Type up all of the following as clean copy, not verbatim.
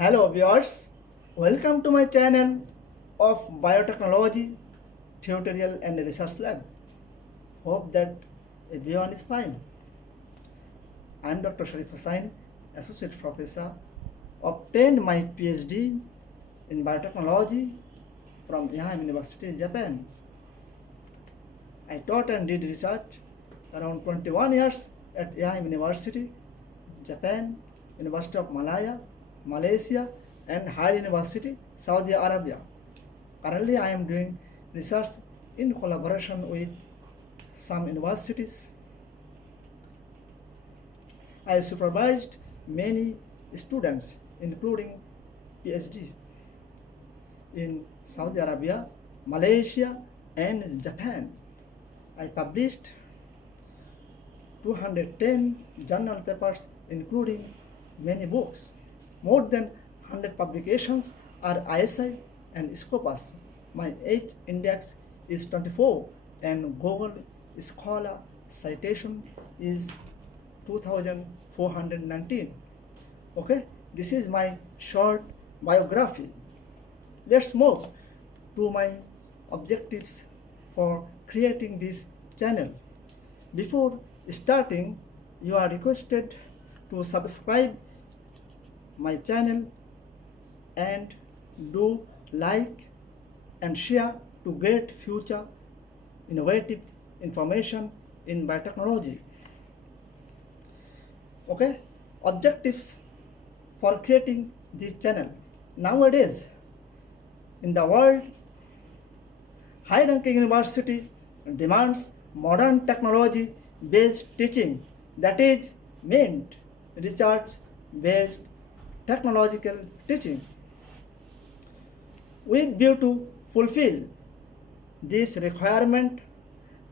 Hello viewers, welcome to my channel of Biotechnology Tutorial and Research Lab. Hope that everyone is fine. I am Dr. Sharif Hussain, Associate Professor, obtained my PhD in Biotechnology from Yaham University, Japan. I taught and did research around 21 years at Yaham University, Japan, University of Malaya, Malaysia, and Higher University, Saudi Arabia. Currently, I am doing research in collaboration with some universities. I supervised many students, including PhD, in Saudi Arabia, Malaysia, and Japan. I published 210 journal papers, including many books. More than 100 publications are ISI and Scopus. My H index is 24 and Google Scholar citation is 2419. Okay, this is my short biography. Let's move to my objectives for creating this channel. Before starting, you are requested to subscribe my channel and do like and share to get future innovative information in biotechnology. Okay, objectives for creating this channel. Nowadays, in the world, high-ranking university demands modern technology-based teaching, that is meant research-based technological teaching. With view to fulfill this requirement,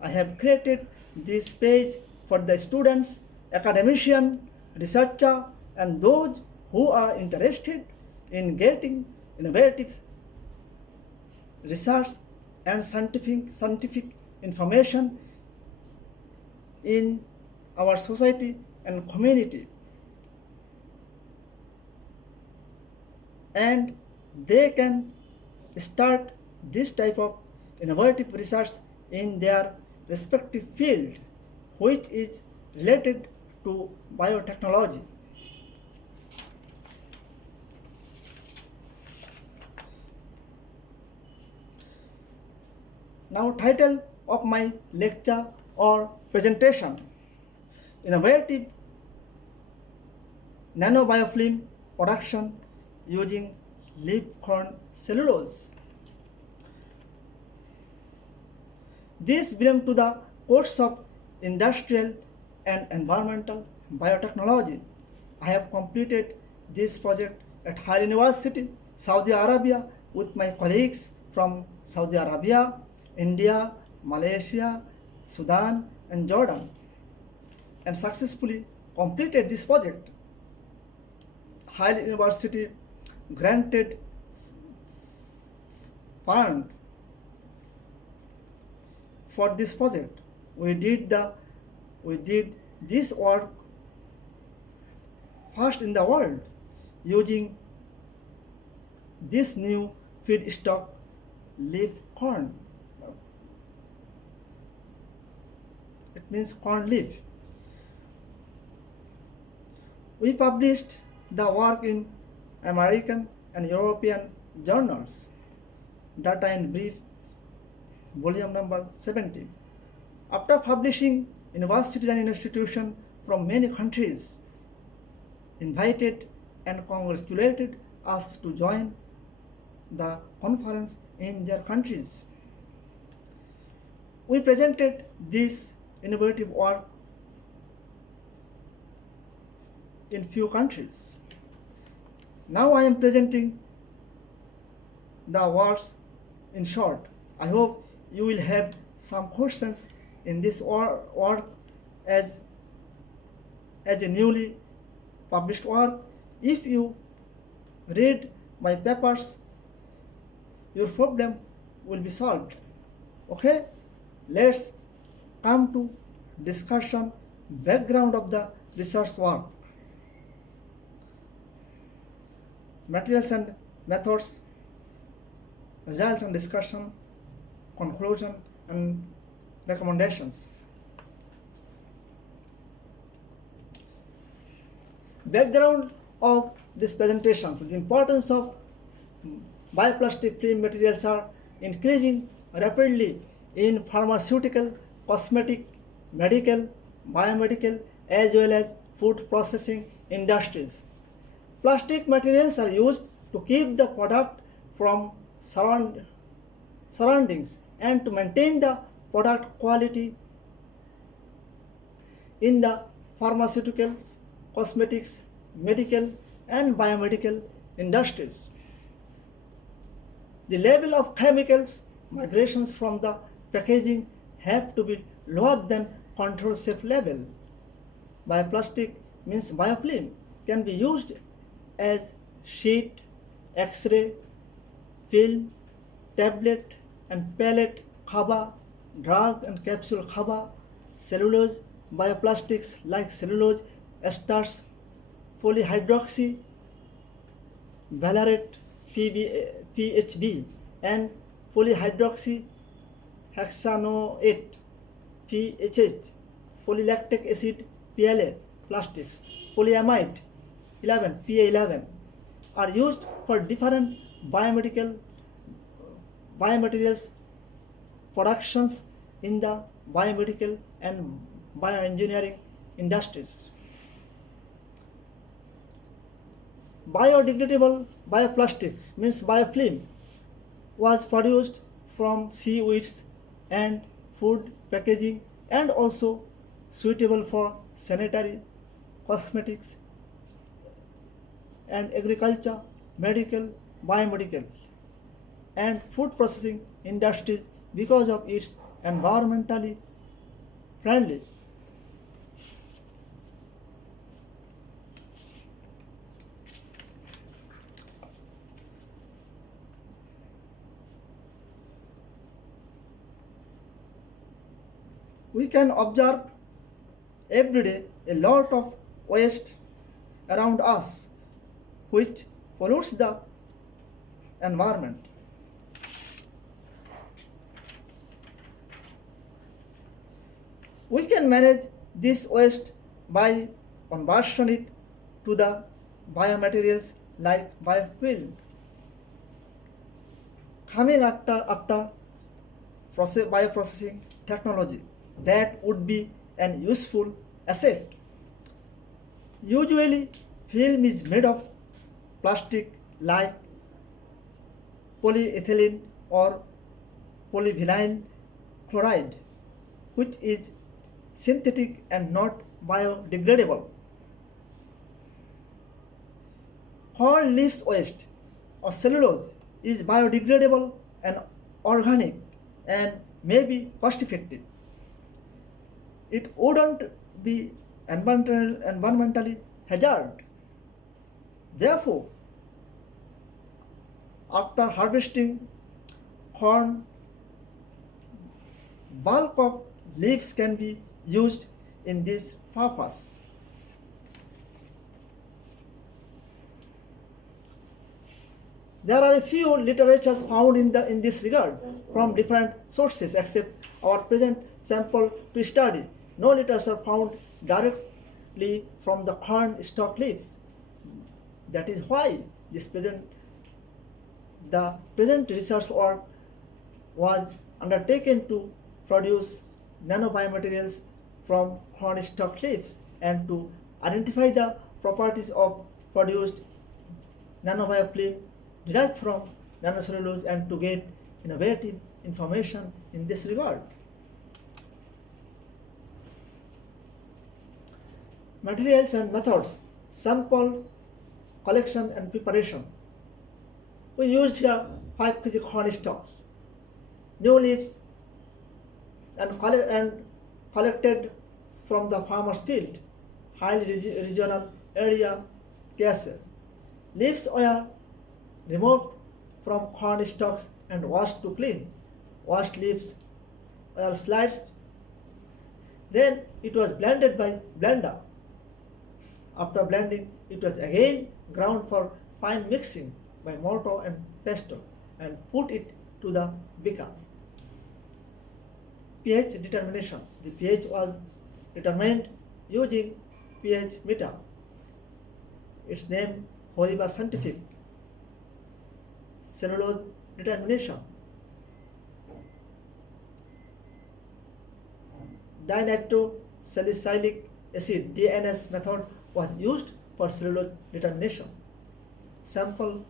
I have created this page for the students, academician, researcher, and those who are interested in getting innovative research and scientific information in our society and community. And they can start this type of innovative research in their respective field, which is related to biotechnology. Now, title of my lecture or presentation: Innovative nano-biofilm production using leaf corn cellulose. This belongs to the course of Industrial and Environmental Biotechnology. I have completed this project at Higher University, Saudi Arabia, with my colleagues from Saudi Arabia, India, Malaysia, Sudan, and Jordan, and successfully completed this project. Higher University granted fund for this project. We did this work first in the world using this new feedstock, leaf corn. It means corn leaf. We published the work in American and European journals. Data in brief, volume number 70. After publishing, universities and institutions from many countries invited and congratulated us to join the conference in their countries. We presented this innovative work in few countries. Now I am presenting the works in short. I hope you will have some questions in this work as a newly published work. If you read my papers, your problem will be solved. Okay, let's come to discussion background of the research work. materials and methods, results and discussion, conclusion and recommendations. Background of this presentation: the importance of bioplastic film materials are increasing rapidly in pharmaceutical, cosmetic, medical, biomedical, as well as food processing industries. Plastic materials are used to keep the product from surroundings and to maintain the product quality in the pharmaceuticals, cosmetics, medical, and biomedical industries. The level of chemicals migrations from the packaging have to be lower than control safe level. Bioplastic means biofilm can be used as sheet, X-ray, film, tablet and pellet, khaba, drug and capsule khaba, cellulose, bioplastics like cellulose esters, polyhydroxy, valerate, PHB, and polyhydroxy hexanoate, PHH, polylactic acid, PLA, plastics, polyamide 11, PA11 are used for different biomaterials productions in the biomedical and bioengineering industries. Biodegradable bioplastic means biofilm was produced from seaweeds and food packaging and also suitable for sanitary, cosmetics and agriculture, medical, biomedical and food processing industries because of its environmentally friendly. We can observe every day a lot of waste around us which pollutes the environment. We can manage this waste by conversion it to the biomaterials like biofilm. Coming after bioprocessing technology, that would be an useful asset. Usually, film is made of plastic like polyethylene or polyvinyl chloride, which is synthetic and not biodegradable. Corn leaves waste or cellulose is biodegradable and organic and may be cost effective. It wouldn't be environmentally hazard. Therefore, after harvesting corn, bulk of leaves can be used in this purpose. There are a few literatures found in this regard from different sources except our present sample to study. No literature found directly from the corn stalk leaves. That is why the present research work was undertaken to produce nanobiomaterials from corn stalk leaves and to identify the properties of produced nanobiofilm derived from nanocellulose and to get innovative information in this regard. Materials and methods, samples, collection and preparation. We used here 5 kg corn stalks, new leaves and collected from the farmer's field, highly regional area cases. Leaves were removed from corn stalks and washed to clean. Washed leaves were sliced. Then it was blended by blender. After blending, it was again ground for fine mixing by mortar and pestle and put it to the beaker. pH determination. The pH was determined using pH meter. Its name Horiba scientific. Cellulose determination. Dinitrosalicylic acid (DNS) method was used for cellulose determination. Sample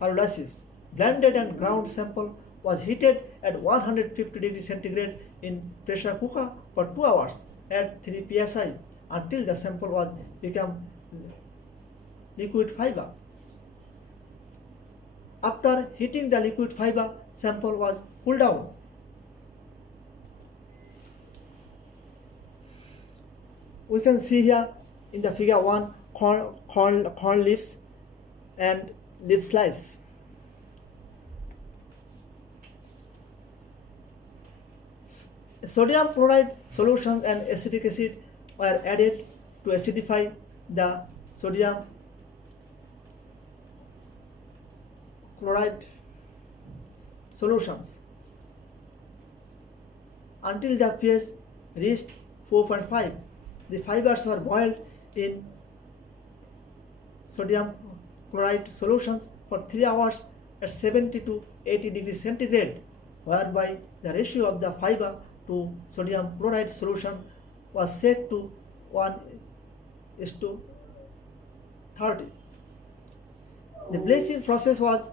pyrolysis. Blended and ground sample was heated at 150 degrees centigrade in pressure cooker for 2 hours at 3 psi until the sample was become liquid fiber. After heating the liquid fiber, sample was cooled down. We can see here in the figure 1 corn leaves and leaf slice. Sodium chloride solution and acetic acid were added to acidify the sodium chloride solutions until the pH reached 4.5. The fibers were boiled in sodium chloride solutions for 3 hours at 70 to 80 degrees centigrade, whereby the ratio of the fiber to sodium chloride solution was set to 1:30. The bleaching process was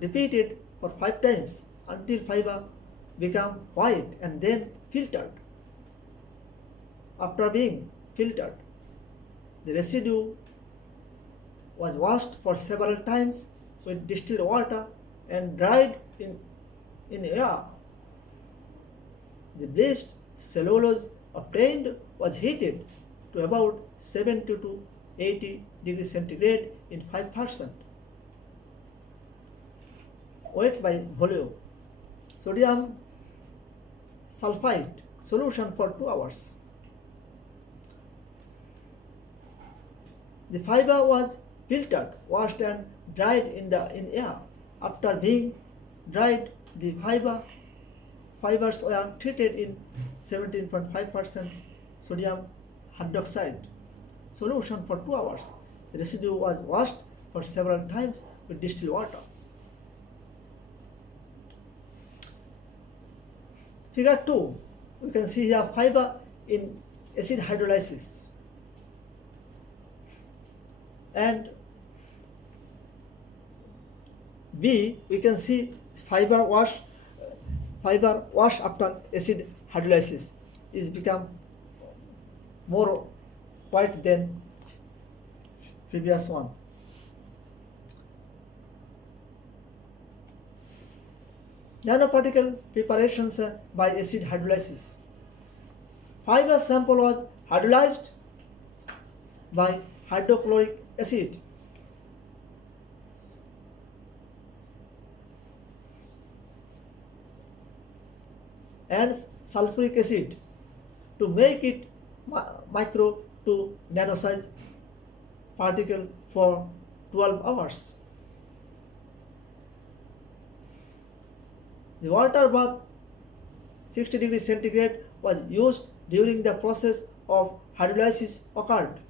repeated for 5 times until fiber became white and then filtered. After being filtered, the residue was washed for several times with distilled water and dried in air. The bleached cellulose obtained was heated to about 70 to 80 degrees centigrade in 5%. Weight by volume. Sodium sulfite solution for 2 hours. The fiber was filtered, washed and dried in air. After being dried, the fibers were treated in 17.5% sodium hydroxide solution for 2 hours. The residue was washed for several times with distilled water. Figure 2, we can see here fiber in acid hydrolysis. And B, we can see fiber wash after acid hydrolysis is become more white than previous one. Nanoparticle preparations by acid hydrolysis. Fiber sample was hydrolyzed by hydrochloric acid. And sulfuric acid to make it micro to nano size particle for 12 hours. The water bath 60 degrees centigrade was used during the process of hydrolysis occurred.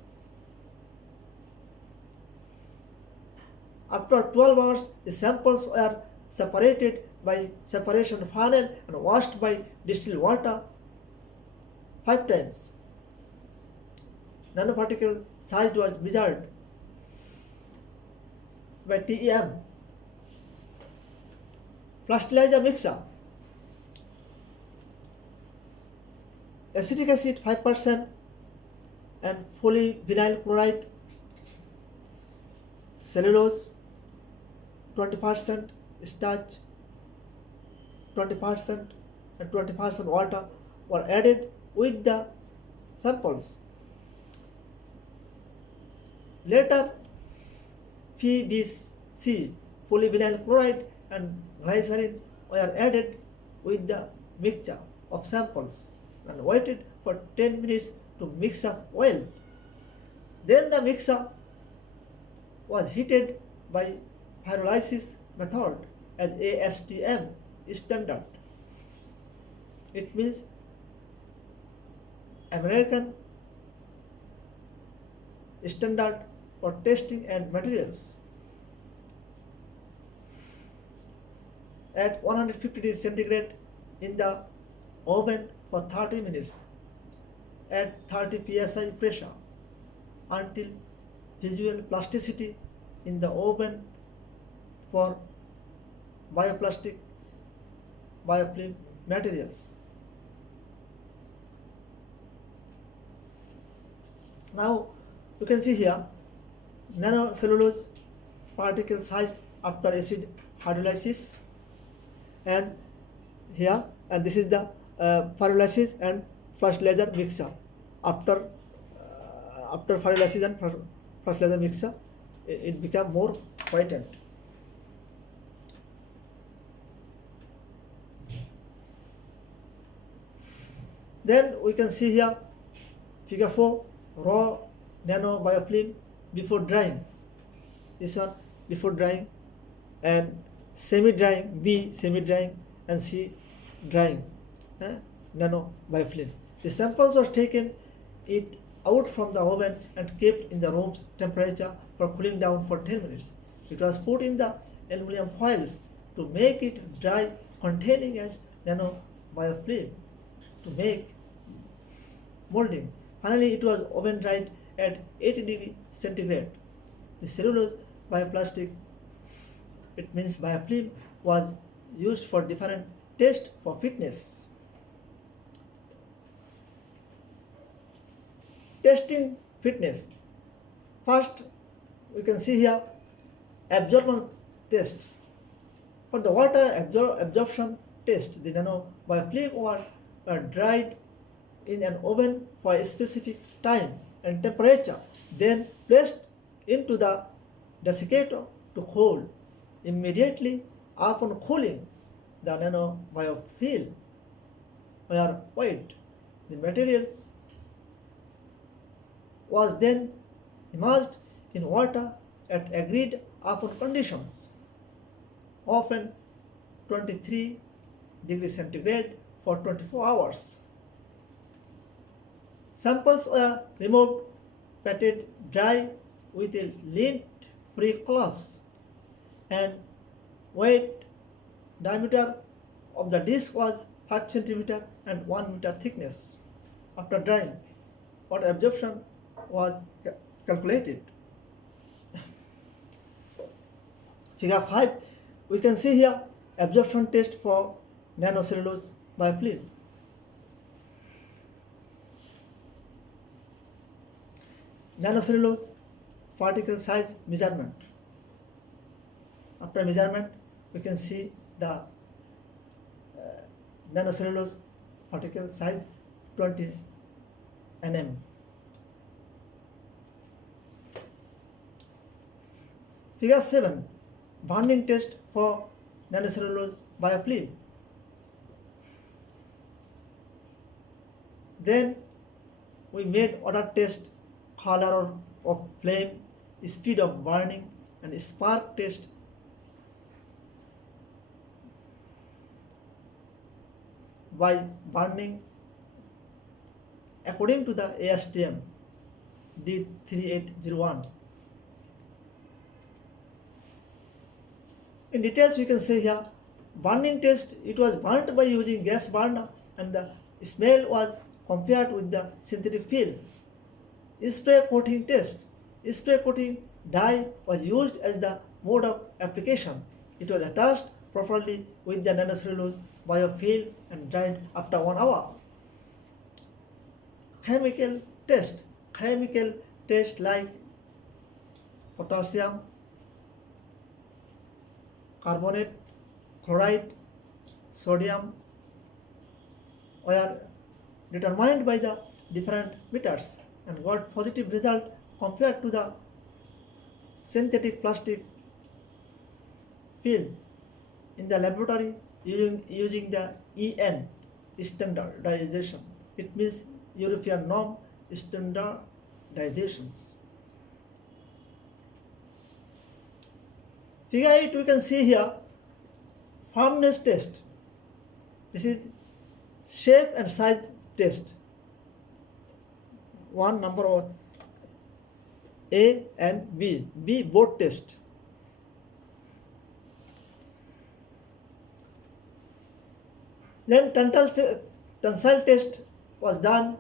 After 12 hours, the samples were separated by separation funnel and washed by distilled water 5 times. Nanoparticle size was measured by TEM. Plasticizer mixer. Acetic acid 5% and polyvinyl chloride, cellulose 20%, starch 20% and 20% water were added with the samples. Later, PVC, polyvinyl chloride and glycerin were added with the mixture of samples and waited for 10 minutes to mix up well. Then the mixture was heated by pyrolysis method as ASTM standard. It means American standard for testing and materials. At 150 degrees centigrade in the oven for 30 minutes at 30 psi pressure until visual plasticity in the oven for bioplastic biofilm materials. Now you can see here nanocellulose particle size after acid hydrolysis, and here and this is the pyrolysis and first laser mixture. After pyrolysis and first laser mixture, it become more potent. Then we can see here figure 4 raw nano-biofilm before drying. This one before drying, and semi-drying, B semi-drying, and C drying nano-biofilm. The samples were taken it out from the oven and kept in the room's temperature for cooling down for 10 minutes. It was put in the aluminum foils to make it dry, containing as nano-biofilm to make molding. Finally, it was oven dried at 80 degrees centigrade. The cellulose bioplastic, it means biofilm, was used for different tests for fitness. Testing fitness. First, we can see here absorption test. For the water absorption test, the nano-biofilm were dried in an oven for a specific time and temperature, then placed into the desiccator to cool. Immediately upon cooling, the nano-biofilm were weighed. The materials was then immersed in water at agreed upon conditions, often 23 degrees centigrade for 24 hours. Samples were removed, patted dry with a lint-free cloth, and weight diameter of the disc was 5 cm and 1 meter thickness. After drying, water absorption was calculated. Figure 5, we can see here absorption test for nanocellulose biofilm. Nanocellulose particle size measurement. After measurement, we can see the nanocellulose particle size 20 nm. Figure 7, bonding test for nanocellulose biofilm. Then we made other test, color of flame, speed of burning, and spark test. By burning according to the ASTM D3801. In details, we can say here, burning test, it was burnt by using gas burner, and the smell was compared with the synthetic film. Spray coating test. Spray coating dye was used as the mode of application. It was attached properly with the nanocellulose biofilm and dried after 1 hour. Chemical test. Chemical test like potassium carbonate, chloride, sodium were determined by the different meters and got positive result compared to the synthetic plastic film in the laboratory using the EN standardization. It means European norm standardizations. Figure 8 we can see here firmness test. This is shape and size test. One number one A and B. B both test. Then tensile test was done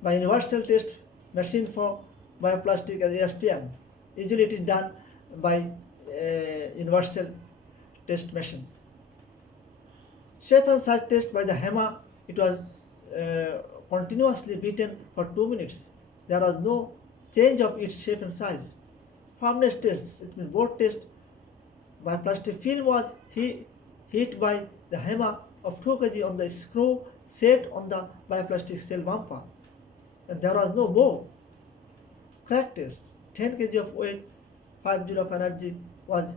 by universal test machine for bioplastic as ASTM. Usually it is done by universal test machine. Shape and size test by the hammer, it was continuously beaten for 2 minutes. There was no change of its shape and size. Firmness test, it means board test by plastic film was hit by the hammer of 2 kg on the screw set on the bioplastic cell bumper. And there was no bow. Crack test, 10 kg of weight, 5 joule of energy was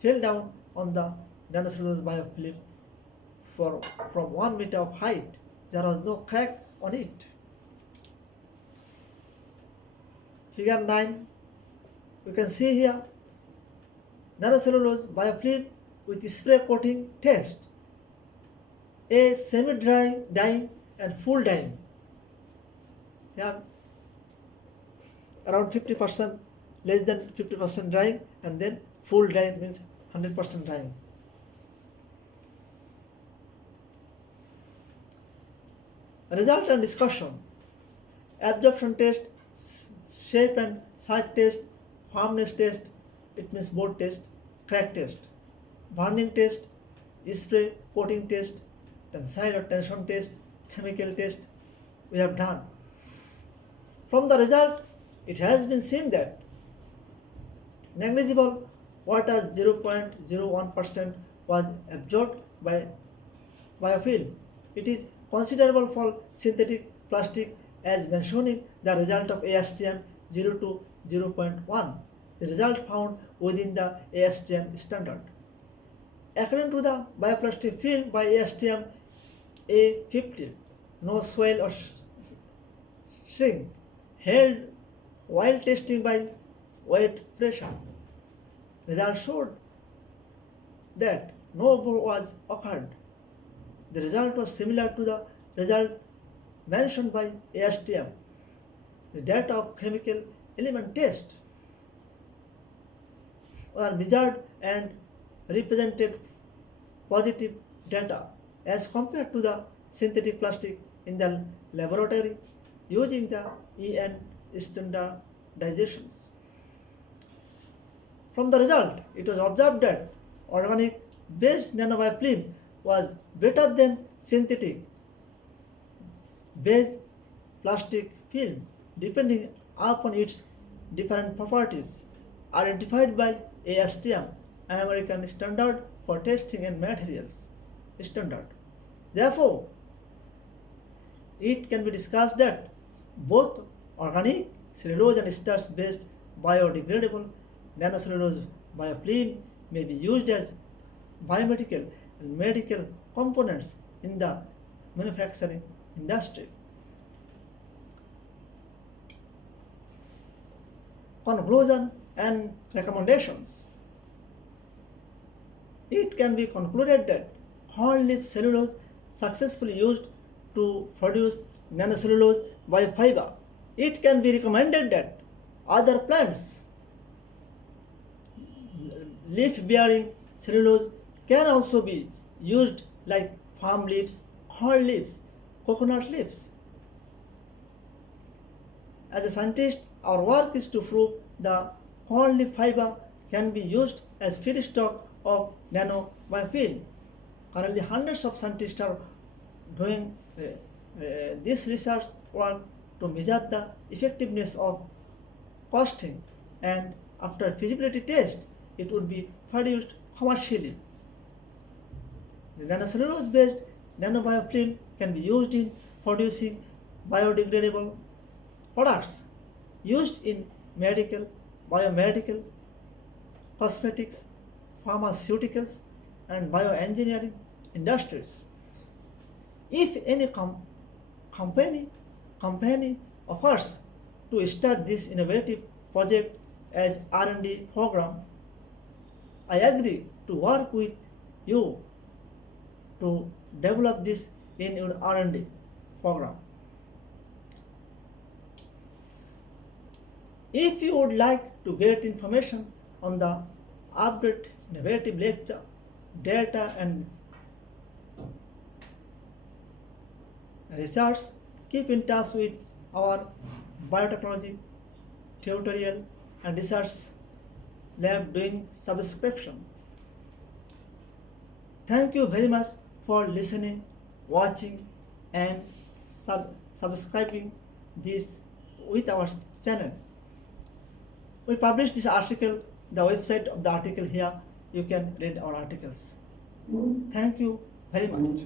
fell down on the nanocellulose biofilm from 1 meter of height. There was no crack on it. Figure 9, we can see here nanocellulose biofilm with spray coating test. A semi-dry dyeing and full dyeing. Here around 50%, less than 50% drying, and then full drying means 100% drying. Result and discussion. Absorption test, shape and size test, firmness test, it means board test, crack test, burning test, spray coating test, tensile or tension test, chemical test we have done. From the result, it has been seen that negligible water 0.01% was absorbed by biofilm. It is considerable for synthetic plastic as mentioning the result of ASTM 0 to 0.1, the result found within the ASTM standard. According to the bioplastic film by ASTM A50, no swell or shrink held while testing by weight pressure. Result showed that no bow was occurred. The result was similar to the result mentioned by ASTM. The data of chemical element test were measured and represented positive data as compared to the synthetic plastic in the laboratory using the EN standardizations. From the result, it was observed that organic based nano-biofilm was better than synthetic based plastic film depending upon its different properties identified by ASTM, American Standard for Testing and Materials Standard. Therefore, it can be discussed that both organic cellulose and starch based biodegradable nanocellulose biofilm may be used as biomedical and medical components in the manufacturing industry. Conclusion and recommendations. It can be concluded that corn leaf cellulose successfully used to produce nanocellulose biofiber. It can be recommended that other plants leaf-bearing cellulose can also be used like palm leaves, corn leaves, coconut leaves. As a scientist, our work is to prove the corn leaf fiber can be used as feedstock of nano-biofilm. Currently, hundreds of scientists are doing this research work to measure the effectiveness of costing, and after feasibility test, it would be produced commercially. The nanocellulose-based nano-biofilm can be used in producing biodegradable products used in medical, biomedical, cosmetics, pharmaceuticals, and bioengineering industries. If any company offers to start this innovative project as R&D program, I agree to work with you to develop this in your R&D program. If you would like to get information on the update innovative lecture, data and research, keep in touch with our biotechnology tutorial and research lab doing subscription. Thank you very much for listening, watching and subscribing this with our channel. We publish this article, the website of the article here. You can read our articles. Thank you very much.